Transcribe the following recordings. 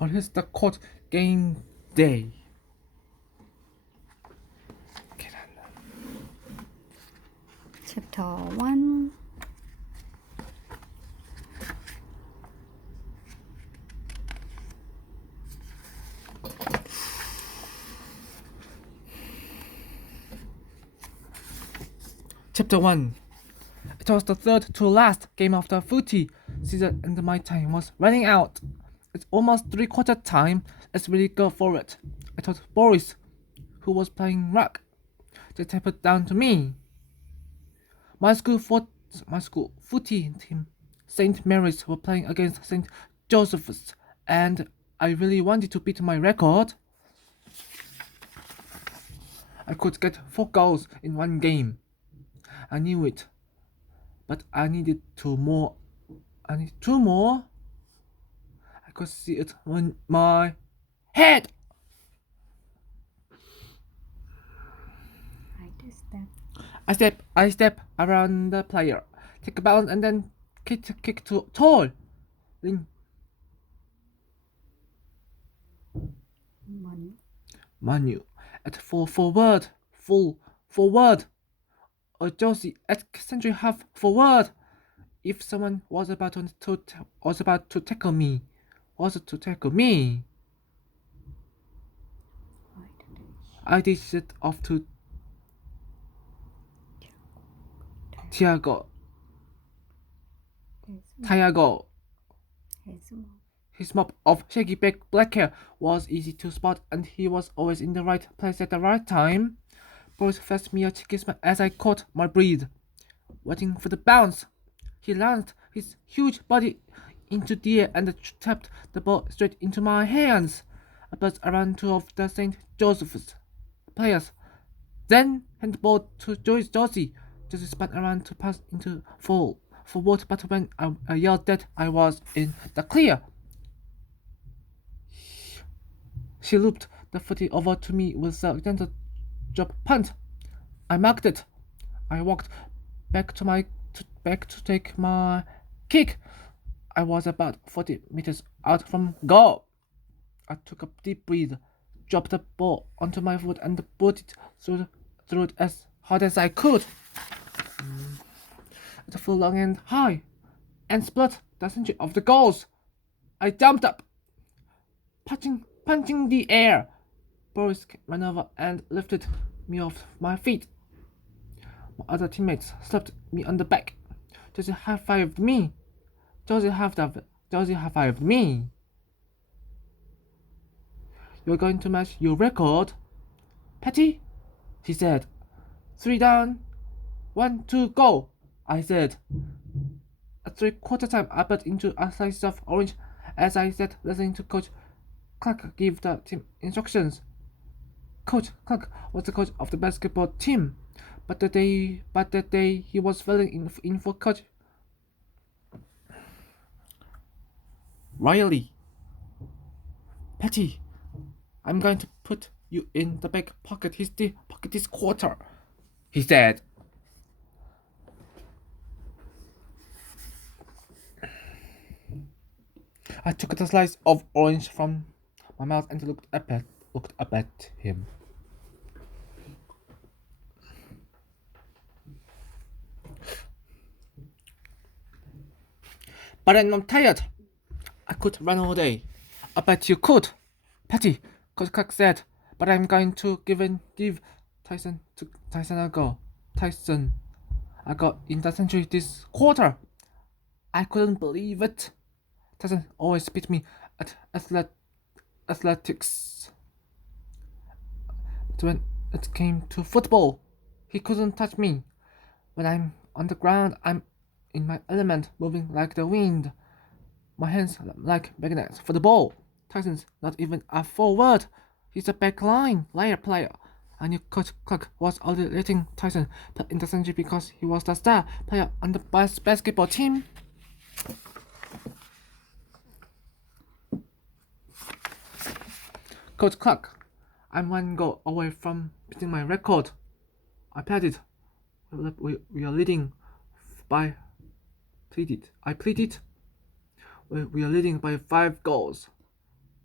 but here's the court game day. Chapter 1. Chapter 1. It was the third to last game of the footy season and my time was running out. It's almost 3/4 time. Let's really go for it. I told Boris, who was playing ruck, to tap it down to me. My school footy team, St. Mary's, were playing against St. Joseph's, and I really wanted to beat my record. I could get 4 goals in one game. I knew it, but I needed 2 more. I need 2 more. I could see it on my head. I step around the player, take a bounce, and then kick to tall. Then Manu at full forward. Or Josie at century half forward. If someone was about to tackle me, I dished it off to Tiago. His mop of shaggy black hair was easy to spot, and he was always in the right place at the right time. Boris fetched me a cheeky smile as I caught my breath, waiting for the bounce. He launched his huge body into the air and tapped the ball straight into my hands. I buzzed around 2 of the St. Joseph's players, then handed the ball to Josie. Josie spun around to pass into forward, but when I yelled that I was in the clear, she looped the footy over to me with a gentle drop punt. I marked it. I walked back to take my kick. I was about 40 meters out from goal. I took a deep breath, dropped the ball onto my foot, and put it through it as hard as I could. It flew long and high, and split the center of the goals. I jumped up, punching the air. Boris ran over and lifted me off my feet. My other teammates slapped me on the back. Josie high-fived me. Josie high-fived me. You're going to match your record, Patty? He said. 3 down, 1, 2, go, I said. At 3/4 time, I bit into a slice of orange as I sat listening to Coach Clark give the team instructions. Coach Clark was the coach of the basketball team, but that day he was filling in for Coach Riley. Patty, I'm going to put you in the back pocket this quarter, he said. I took the slice of orange from my mouth and looked up at him. But I'm not tired. I could run all day. I bet you could, Patty, Coach Clark said. But I'm going to give Tyson a go. Tyson a go in the century this quarter. I couldn't believe it. Tyson always beat me at athletics. But when it came to football, he couldn't touch me. When I'm on the ground, I'm in my element, moving like the wind. My hands like magnets for the ball. Tyson's not even a forward. He's a backline player. I knew Coach Clark was already letting Tyson play in the century because he was the star player on the basketball team. Coach Clark, I'm 1 goal away from beating my record. I pleaded. We are leading by pleaded. I pleaded. We are leading by 5 goals.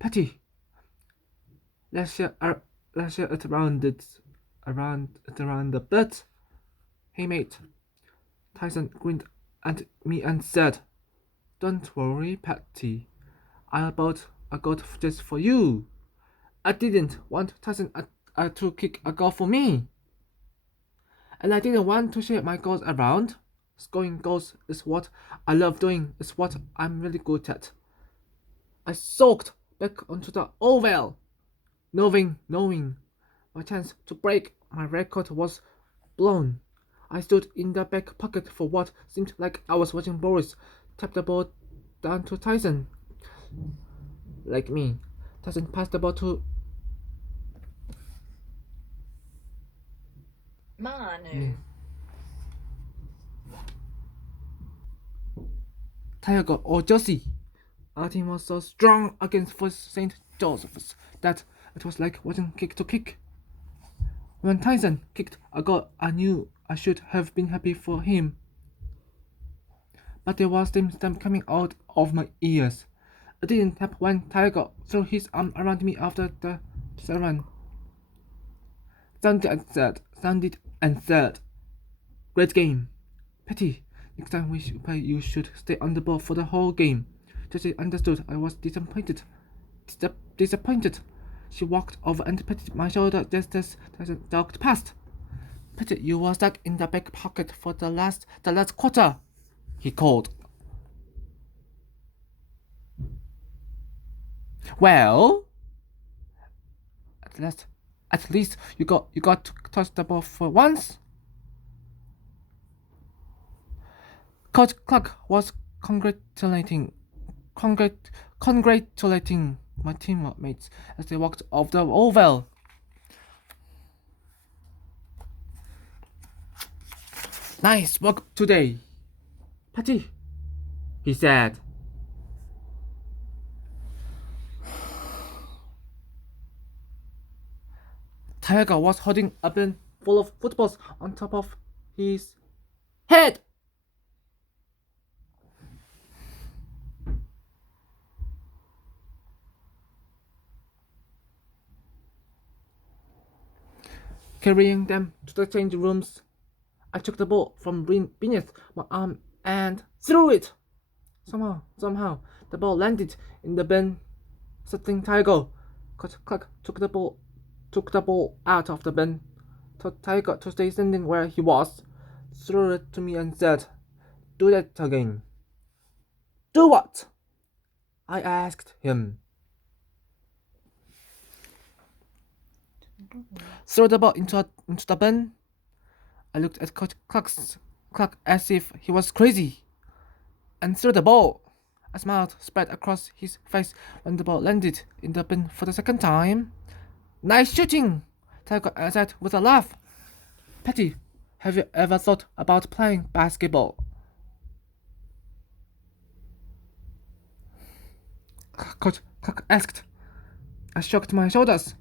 Patty, let's share it around the bed. Hey mate. Tyson grinned at me and said, "Don't worry, Patty. I got this for you." I didn't want Tyson to kick a goal for me, and I didn't want to share my goals around. Scoring goals is what I love doing. It's what I'm really good at. I soaked back onto the oval, knowing my chance to break my record was blown. I stood in the back pocket for what seemed like I was watching Boris tap the ball down to Tyson. Like me, Tyson passed the ball to Manu. Tiago or Josie. Our team was so strong against First St. Joseph's that it was like watching kick to kick. When Tyson kicked a goal, I knew I should have been happy for him. But there was dim stamp coming out of my ears. It didn't help when Tiago threw his arm around me after the sermon. Sounded and said, "Great game. Petty, next time we play you should stay on the ball for the whole game." Josie understood I was disappointed. Disappointed. She walked over and patted my shoulder just as Tyson jogged past. "Petty, you were stuck in the back pocket for the last quarter," he called. "Well, at least you got to touch the ball for once." Coach Clark was congratulating my teammates as they walked off the oval. "Nice work today, Patty," he said. Tiger was holding a bin full of footballs on top of his head. Carrying them to the change rooms, I took the ball from beneath my arm and threw it. Somehow, the ball landed in the bin, settling Tiger. Coach Clark took the ball out of the bin, told Tiger to stay standing where he was, threw it to me and said, "Do that again." "Do what?" I asked him. "Throw the ball into the bin." I looked at Coach Clark as if he was crazy, and threw the ball. A smile spread across his face when the ball landed in the bin for the second time. "Nice shooting," Tiger said with a laugh. "Patty, have you ever thought about playing basketball?" Coach Clark asked. I shrugged my shoulders.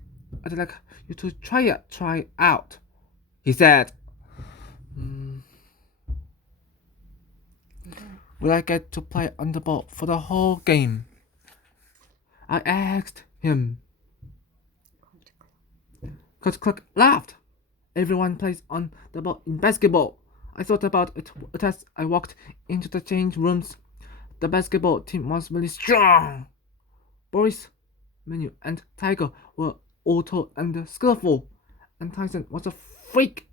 "I'd like you to try out," he said. "Will I get to play on the ball for the whole game?" I asked him. Coach Clark laughed. "Everyone plays on the ball in basketball." I thought about it as I walked into the change rooms. The basketball team was really strong. Boris, Manu, and Tiger were all tall and skillful, and Tyson was a freak.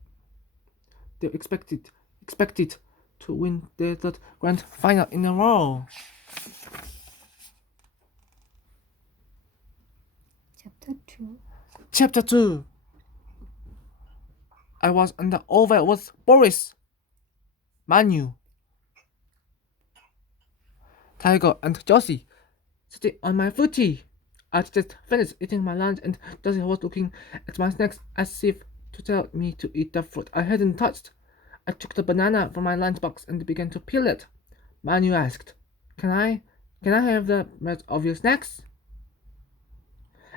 They expected to win their third grand final in a row. Chapter 2. I was on the oval with Boris, Manu, Tiger, and Josie, sitting on my footy. I'd just finished eating my lunch and Josie was looking at my snacks as if to tell me to eat the fruit I hadn't touched. I took the banana from my lunchbox and began to peel it. Manu asked, Can I have the rest of your snacks?"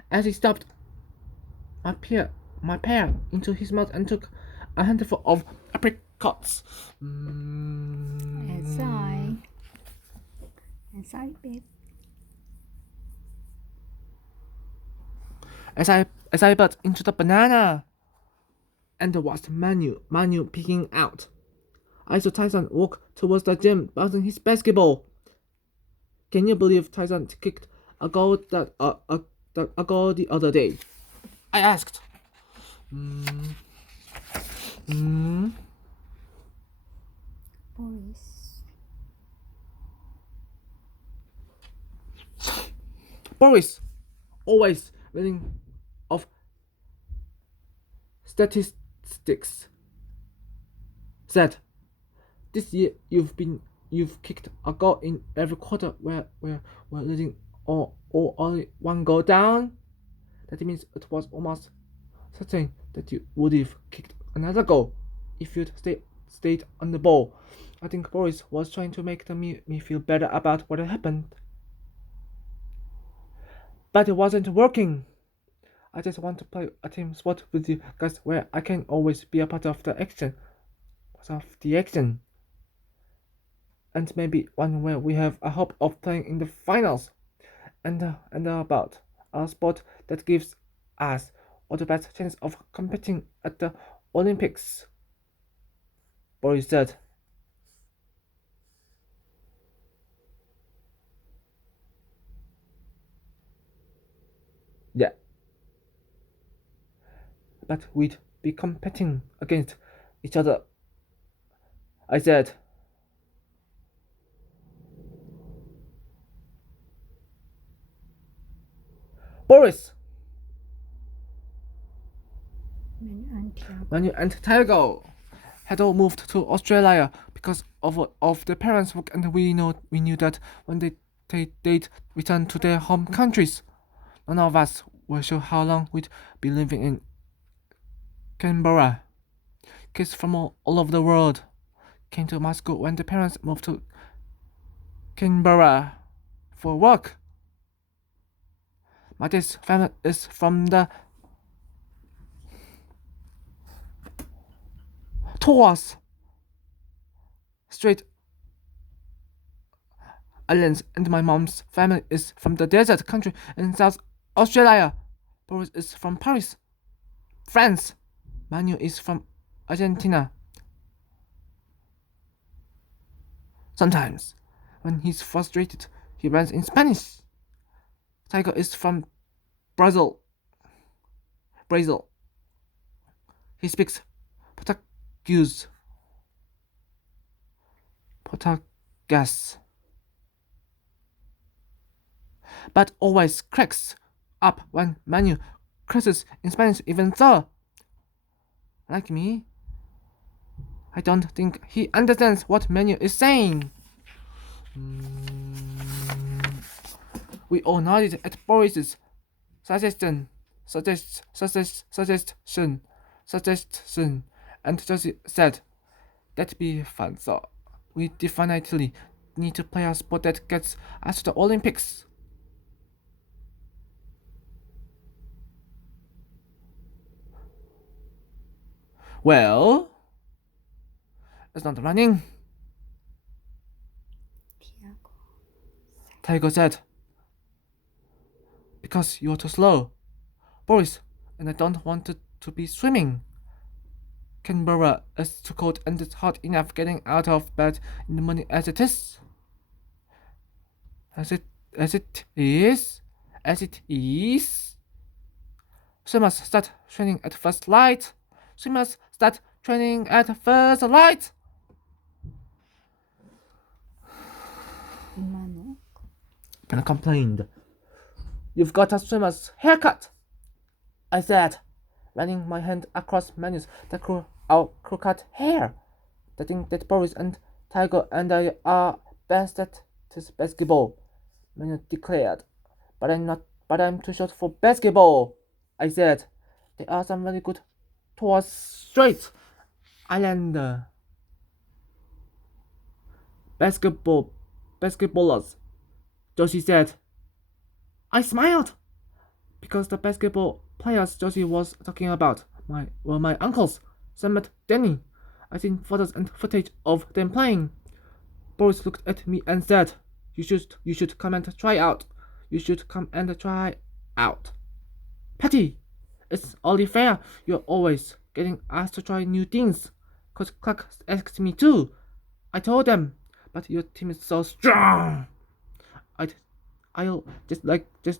As he stopped my pear into his mouth and took a handful of apricots. As I, babe. As I bit into the banana and watched Manu peeking out, I saw Tyson walk towards the gym bouncing his basketball. Can you believe Tyson kicked a goal a goal the other day? I asked. Mm, mm. Boris. Boris, always reading of statistics, said, "This year you've kicked a goal in every quarter where we're leading or only one goal down. That means it was almost certain that you would have kicked another goal if you'd stayed on the ball." I think Boris was trying to make me feel better about what had happened. But it wasn't working. I just want to play a team sport with you guys where I can always be a part of the action. And maybe one where we have a hope of playing in the finals. And about a sport that gives us all the best chance of competing at the Olympics. Boris said. Yeah, but we'd be competing against each other. I said. Boris, Manu and Tiago had all moved to Australia because of their parents' work, and we knew that when they'd return to their home countries, none of us were sure how long we'd be living in Canberra. Kids from all over the world came to my school when their parents moved to Canberra for work. My dad's family is from the Torres Strait Islands, and my mom's family is from the desert country in South Australia. Boris is from Paris, France. Manu is from Argentina. Sometimes, when he's frustrated, he runs in Spanish. Tiger is from Brazil. Brazil. He speaks Portuguese. Portuguese. But always cracks up when Manu curses in Spanish, even though, like me, I don't think he understands what Manu is saying. We all nodded at Boris's suggestion, and Josie said, "That'd be fun. So we definitely need to play a sport that gets us to the Olympics." Well, it's not running, Tiago said. Because you're too slow, Boris, and I don't want it to be swimming. Canberra is too cold and it's hot enough getting out of bed in the morning as it is. As it is. As it is. Swimmers start training at first light. Swimmers start training at first light. And complained. You've got a swimmer's haircut, I said, running my hand across Manu's crew-cut hair. I think that Boris and Tiger and I are best at this basketball, Manu declared. But I'm too short for basketball, I said. There are some very good Torres Strait Islander basketballers, Josie said. I smiled, because the basketball players Josie was talking about were my uncles, Sam and Danny. I seen photos and footage of them playing. Boris looked at me and said, You should come and try out. You should come and try out. Patty, it's only fair. You're always getting asked to try new things. Coach Clark asked me too. I told them, but your team is so strong. I'd, I'll just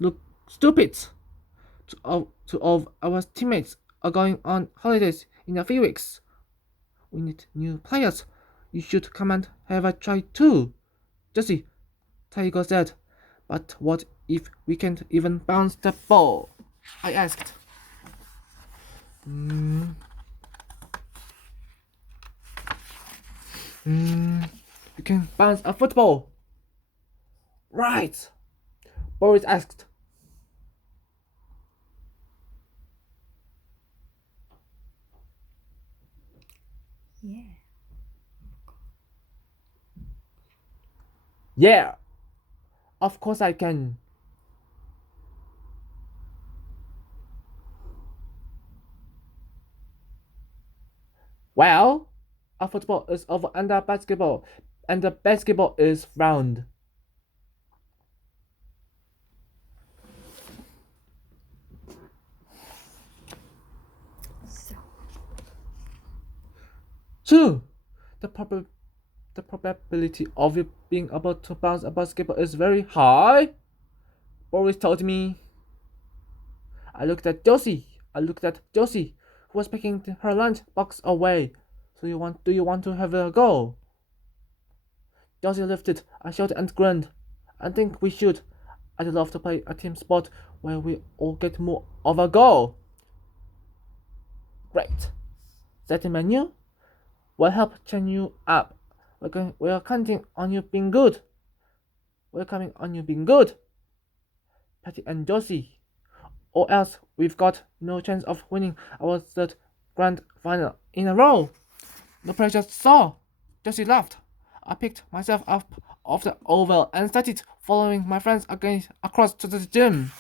look stupid. All of our teammates are going on holidays in a few weeks. We need new players. You should come and have a try too. Jesse, Tiger said. But what if we can't even bounce the ball? I asked. You can bounce a football. Right, Boris asked. Yeah. Yeah, of course I can. Well, a football is oval and a basketball, and the basketball is round. So, True. The probability of you being able to bounce a basketball is very high. Boris told me. I looked at Josie, who was picking her lunch box away. Do you want to have a go? Josie lifted a shoulder and grinned. I think we should. I'd love to play a team sport where we all get more of a go. Great. Set a menu? We'll help train you up. We're counting on you being good. We're coming on you being good. Patty and Josie. Or else we've got no chance of winning our third grand final in a row. No pressure saw. Josie laughed. I picked myself up off the oval and started following my friends across to the gym.